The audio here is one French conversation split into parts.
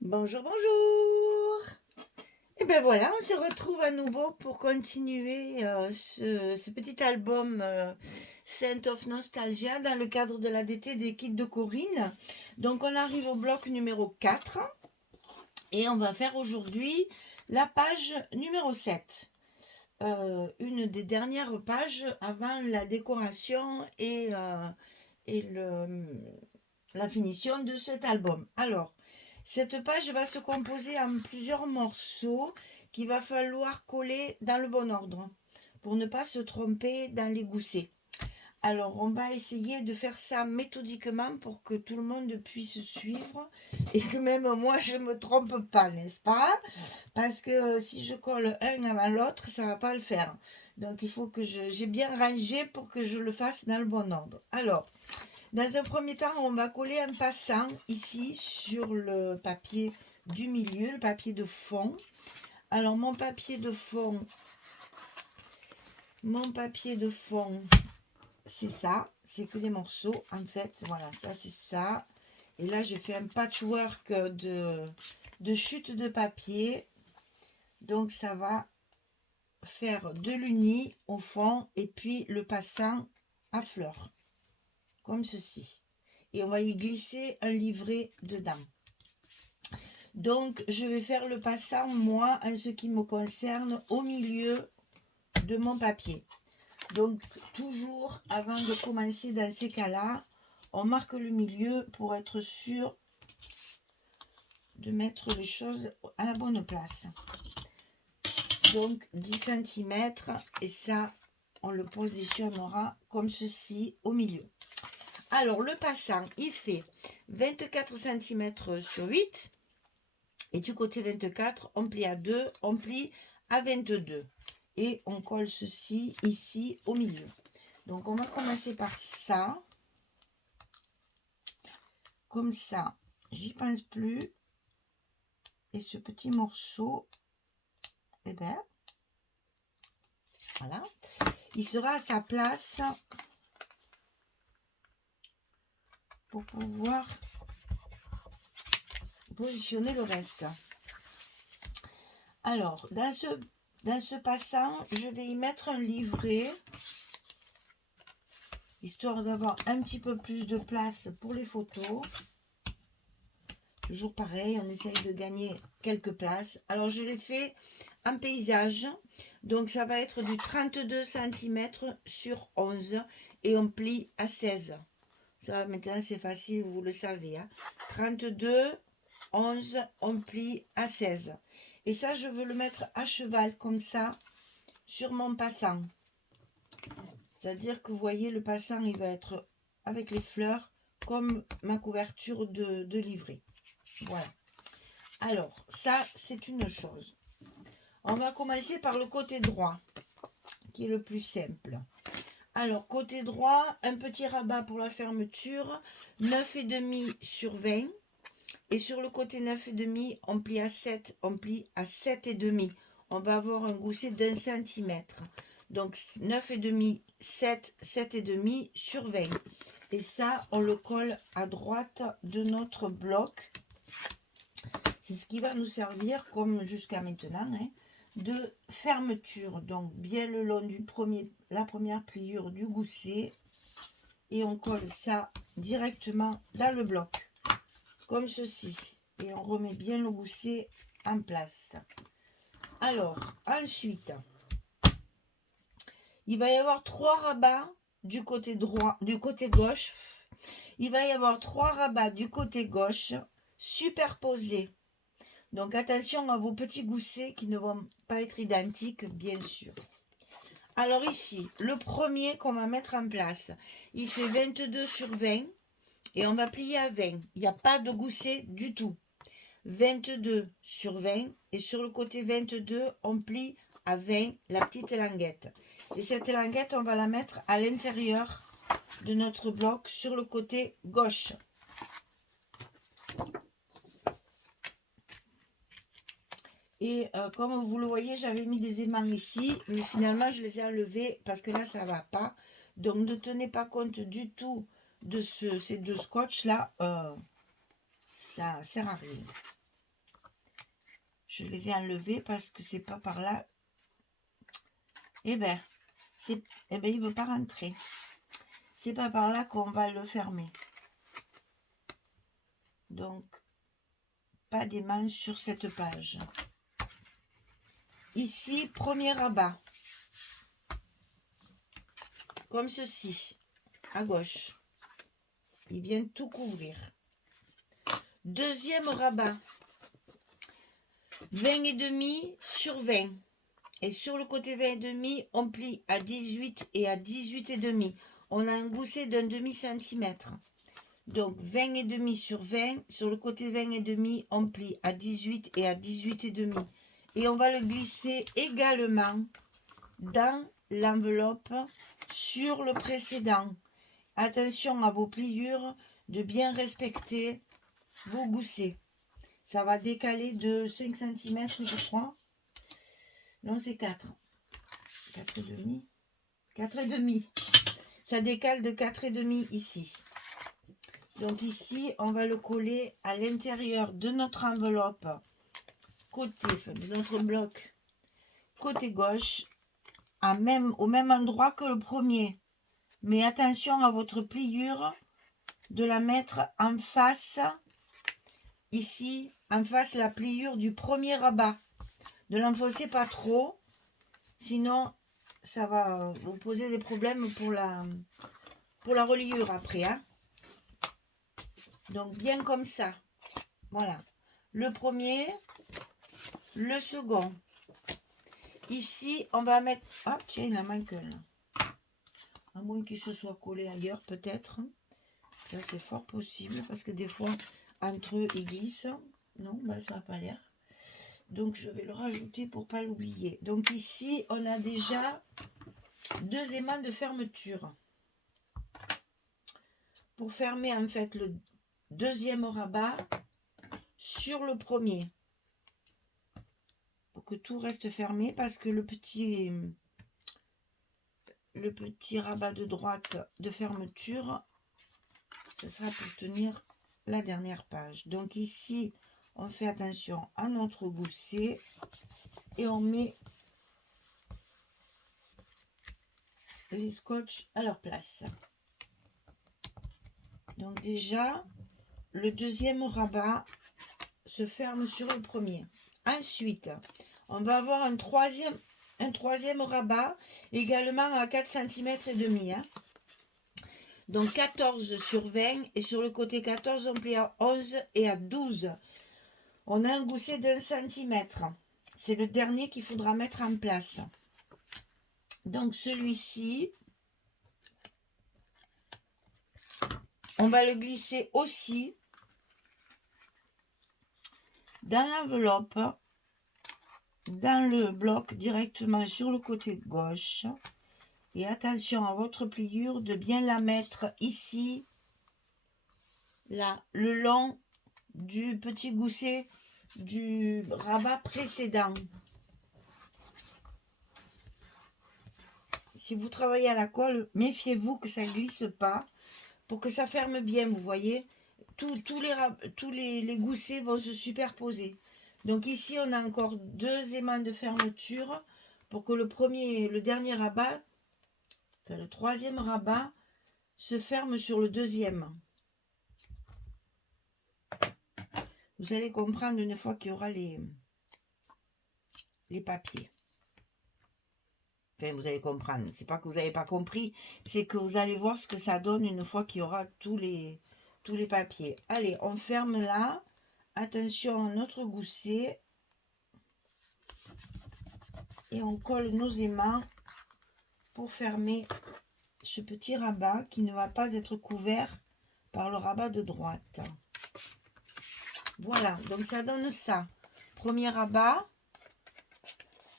Bonjour, bonjour. Et ben voilà, on se retrouve à nouveau pour continuer ce petit album Scent of Nostalgia dans le cadre de l'ADT d'équipe de Corinne. Donc on arrive au bloc numéro 4 et on va faire aujourd'hui la page numéro 7. Une des dernières pages avant la décoration et la finition de cet album. Alors, cette page va se composer en plusieurs morceaux qu'il va falloir coller dans le bon ordre pour ne pas se tromper dans les goussets. Alors, on va essayer de faire ça méthodiquement pour que tout le monde puisse suivre et que même moi je ne me trompe pas, n'est-ce pas? Parce que si je colle un avant l'autre, ça ne va pas le faire. Donc, il faut que j'ai bien rangé pour que je le fasse dans le bon ordre. Alors, dans un premier temps, on va coller un passant ici sur le papier du milieu, le papier de fond. Alors mon papier de fond, c'est ça, c'est que des morceaux en fait. Voilà, ça c'est ça. Et là j'ai fait un patchwork de chute de papier. Donc ça va faire de l'uni au fond et puis le passant à fleurs, comme ceci. Et on va y glisser un livret dedans. Donc, je vais faire le passant, moi, en ce qui me concerne, au milieu de mon papier. Donc, toujours, avant de commencer dans ces cas-là, on marque le milieu pour être sûr de mettre les choses à la bonne place. Donc, 10 cm, et ça, on le positionnera comme ceci au milieu. Alors, le passant, il fait 24 cm sur 8. Et du côté 24, on plie à 2, on plie à 22. Et on colle ceci ici au milieu. Donc on va commencer par ça. Comme ça, j'y pense plus. Et ce petit morceau, eh ben, voilà. Il sera à sa place pour pouvoir positionner le reste. Alors, dans ce passant, je vais y mettre un livret, histoire d'avoir un petit peu plus de place pour les photos. Toujours pareil, on essaye de gagner quelques places. Alors, je l'ai fait en paysage. Donc, ça va être du 32 cm sur 11 et on plie à 16. Ça, maintenant, c'est facile, vous le savez. 32, 11, on plie à 16. Et ça, je veux le mettre à cheval, comme ça, sur mon passant. C'est-à-dire que vous voyez, le passant, il va être avec les fleurs, comme ma couverture de livret. Voilà. Alors, ça, c'est une chose. On va commencer par le côté droit, qui est le plus simple. Alors, côté droit, un petit rabat pour la fermeture, 9,5 sur 20. Et sur le côté 9,5, on plie à 7, on plie à 7,5. On va avoir un gousset d'1 cm. Donc, 9,5, 7, 7,5 sur 20. Et ça, on le colle à droite de notre bloc. C'est ce qui va nous servir, comme jusqu'à maintenant, de fermeture. Donc, bien le long la première pliure du gousset. Et on colle ça directement dans le bloc, comme ceci. Et on remet bien le gousset en place. Alors, ensuite, il va y avoir 3 rabats du côté droit, du côté gauche. Il va y avoir 3 rabats du côté gauche superposés. Donc attention à vos petits goussets qui ne vont pas être identiques, bien sûr. Alors ici, le premier qu'on va mettre en place, il fait 22 sur 20 et on va plier à 20. Il n'y a pas de gousset du tout. 22 sur 20 et sur le côté 22, on plie à 20 la petite languette. Et cette languette, on va la mettre à l'intérieur de notre bloc sur le côté gauche. Et comme vous le voyez, j'avais mis des aimants ici, mais finalement, je les ai enlevés parce que là, ça ne va pas. Donc, ne tenez pas compte du tout de ces deux scotch-là. Ça ne sert à rien. Je les ai enlevés parce que c'est pas par là. Eh ben, il ne veut pas rentrer. C'est pas par là qu'on va le fermer. Donc, pas des manches sur cette page. Ici, premier rabat. Comme ceci, à gauche. Il vient tout couvrir. Deuxième rabat. 20,5 sur 20. Et sur le côté 20,5, on plie à 18 et à 18,5. On a un gousset d'un demi-centimètre. Donc 20,5 sur 20. Sur le côté 20,5, on plie à 18 et à 18,5. Et on va le glisser également dans l'enveloppe sur le précédent. Attention à vos pliures, de bien respecter vos goussets. Ça va décaler de 5 cm, je crois. Non, c'est 4. 4,5. 4,5. Ça décale de 4,5 ici. Donc ici, on va le coller à l'intérieur de notre enveloppe, de notre bloc, côté gauche, au même endroit que le premier. Mais attention à votre pliure, de la mettre en face, ici, en face la pliure du premier rabat. Ne l'enfoncez pas trop, sinon ça va vous poser des problèmes pour la reliure après. Hein. Donc bien comme ça. Voilà. Le premier, le second. Ici, on va mettre... Ah, tiens, il en manque un là. À moins qu'il se soit collé ailleurs, peut-être. Ça, c'est fort possible, parce que des fois, entre eux, ils glissent. Non, ben, ça n'a pas l'air. Donc, je vais le rajouter pour ne pas l'oublier. Donc, ici, on a déjà 2 aimants de fermeture. Pour fermer, en fait, le deuxième rabat sur le premier. Pour que tout reste fermé, parce que le petit rabat de droite de fermeture, ce sera pour tenir la dernière page. Donc ici, on fait attention à notre gousset et on met les scotch à leur place. Donc déjà, le deuxième rabat se ferme sur le premier. Ensuite, on va avoir un troisième rabat également à 4 cm et demi. Hein. Donc 14 sur 20 et sur le côté 14, on plie à 11 et à 12. On a un gousset d'1 centimètre. C'est le dernier qu'il faudra mettre en place. Donc celui-ci, on va le glisser aussi dans l'enveloppe, dans le bloc directement sur le côté gauche. Et attention à votre pliure de bien la mettre ici, là, le long du petit gousset du rabat précédent. Si vous travaillez à la colle, méfiez-vous que ça ne glisse pas pour que ça ferme bien, vous voyez. Tous les goussets vont se superposer. Donc ici, on a encore 2 aimants de fermeture pour que le dernier rabat, enfin le troisième rabat, se ferme sur le deuxième. Vous allez comprendre une fois qu'il y aura les papiers. Enfin, vous allez comprendre. C'est pas que vous n'avez pas compris, c'est que vous allez voir ce que ça donne une fois qu'il y aura tous les papiers. Allez, on ferme là. Attention à notre gousset. Et on colle nos aimants pour fermer ce petit rabat qui ne va pas être couvert par le rabat de droite. Voilà, donc ça donne ça. Premier rabat,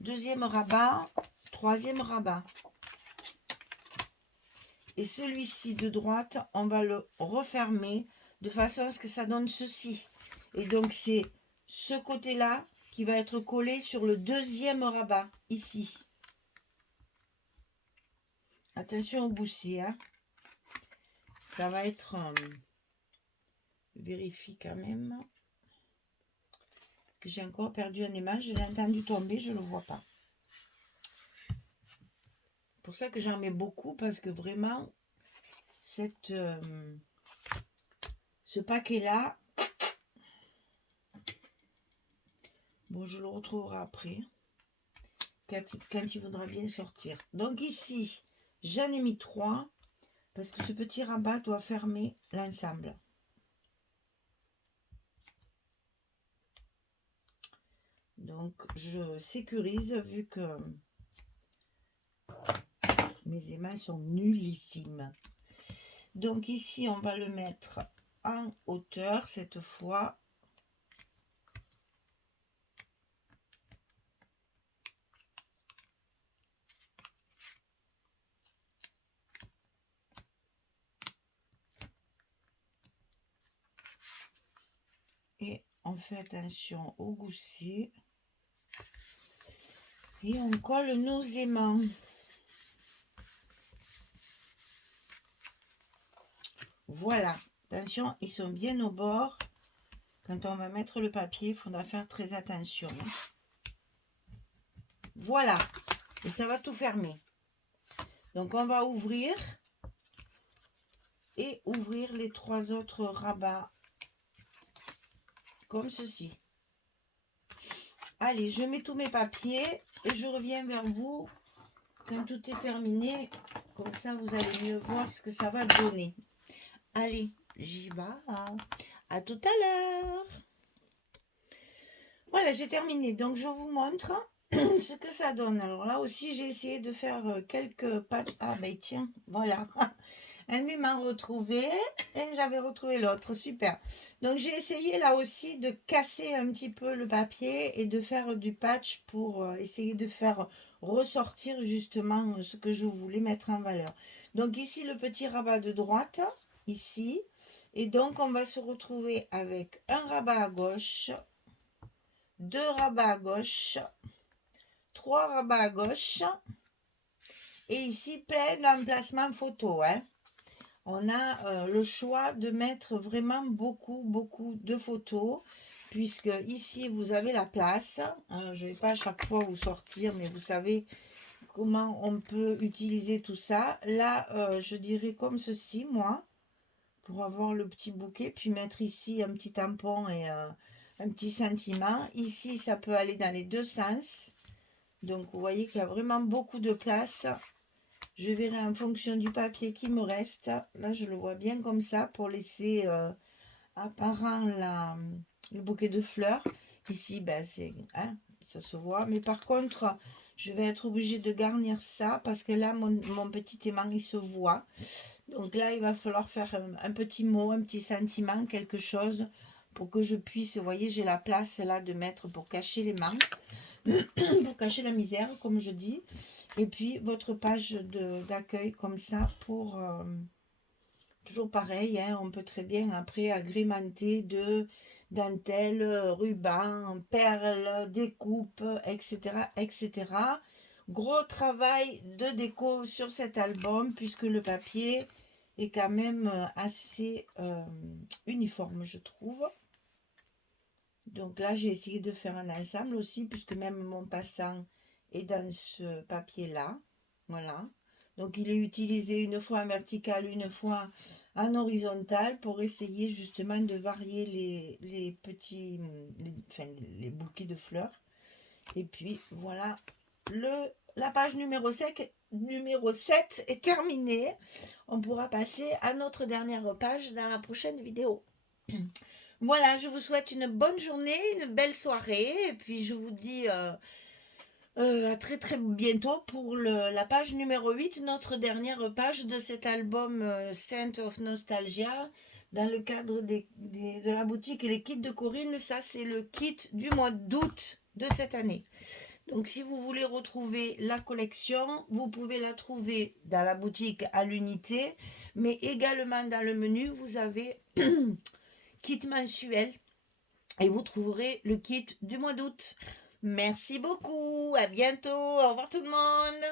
deuxième rabat, troisième rabat. Et celui-ci de droite, on va le refermer de façon à ce que ça donne ceci. Et donc c'est ce côté-là qui va être collé sur le deuxième rabat, ici. Attention au gousset, hein. Ça va être... vérifie quand même que j'ai encore perdu un aimant. Je l'ai entendu tomber, je ne le vois pas. C'est pour ça que j'en mets beaucoup, parce que vraiment, ce paquet-là, bon, je le retrouverai après, quand il voudra bien sortir. Donc ici, j'en ai mis 3, parce que ce petit rabat doit fermer l'ensemble. Donc, je sécurise vu que mes aimants sont nullissimes. Donc ici, on va le mettre en hauteur cette fois. Et on fait attention au gousset. Et on colle nos aimants. Voilà. Attention, ils sont bien au bord. Quand on va mettre le papier, il faudra faire très attention. Voilà. Et ça va tout fermer. Donc on va ouvrir. Et ouvrir les 3 autres rabats. Comme ceci. Allez, je mets tous mes papiers. Et je reviens vers vous quand tout est terminé. Comme ça, vous allez mieux voir ce que ça va donner. Allez, j'y vais. À tout à l'heure. Voilà, j'ai terminé. Donc, je vous montre ce que ça donne. Alors là aussi, j'ai essayé de faire quelques patchs. Ah, ben tiens, voilà. Un aimant retrouvé. Et j'avais retrouvé l'autre. Super. Donc, j'ai essayé là aussi de casser un petit peu le papier et de faire du patch pour essayer de faire ressortir justement ce que je voulais mettre en valeur. Donc, ici, le petit rabat de droite. Ici. Et donc, on va se retrouver avec un rabat à gauche. 2 rabats à gauche, 3 rabats à gauche, et ici plein d'emplacements photo. Hein. On a le choix de mettre vraiment beaucoup de photos, puisque ici vous avez la place. Je ne vais pas à chaque fois vous sortir, mais vous savez comment on peut utiliser tout ça. Là, je dirais comme ceci, moi, pour avoir le petit bouquet, puis mettre ici un petit tampon et un petit sentiment. Ici, ça peut aller dans les 2 sens. Donc, vous voyez qu'il y a vraiment beaucoup de place. Je verrai en fonction du papier qui me reste. Là, je le vois bien comme ça pour laisser apparent le bouquet de fleurs. Ici, ben, hein, ça se voit. Mais par contre, je vais être obligée de garnir ça parce que là, mon petit aimant, il se voit. Donc là, il va falloir faire un petit mot, un petit sentiment, quelque chose pour que je puisse, vous voyez, j'ai la place là de mettre pour cacher les manques, pour cacher la misère, comme je dis. Et puis, votre page d'accueil comme ça pour, toujours pareil, hein, on peut très bien après agrémenter de dentelle, ruban, perles, découpes, etc., etc. Gros travail de déco sur cet album puisque le papier est quand même assez uniforme, je trouve. Donc là, j'ai essayé de faire un ensemble aussi puisque même mon passant est dans ce papier-là. Voilà. Donc il est utilisé une fois en vertical, une fois en horizontal pour essayer justement de varier les petits, les bouquets de fleurs. Et puis voilà, la page numéro 7 est terminée. On pourra passer à notre dernière page dans la prochaine vidéo. Voilà, je vous souhaite une bonne journée, une belle soirée. Et puis je vous dis à très bientôt pour la page numéro 8, notre dernière page de cet album Scent of Nostalgia. Dans le cadre de la boutique et les kits de Corinne, ça c'est le kit du mois d'août de cette année. Donc si vous voulez retrouver la collection, vous pouvez la trouver dans la boutique à l'unité, mais également dans le menu, vous avez kit mensuel et vous trouverez le kit du mois d'août. Merci beaucoup, à bientôt, au revoir tout le monde.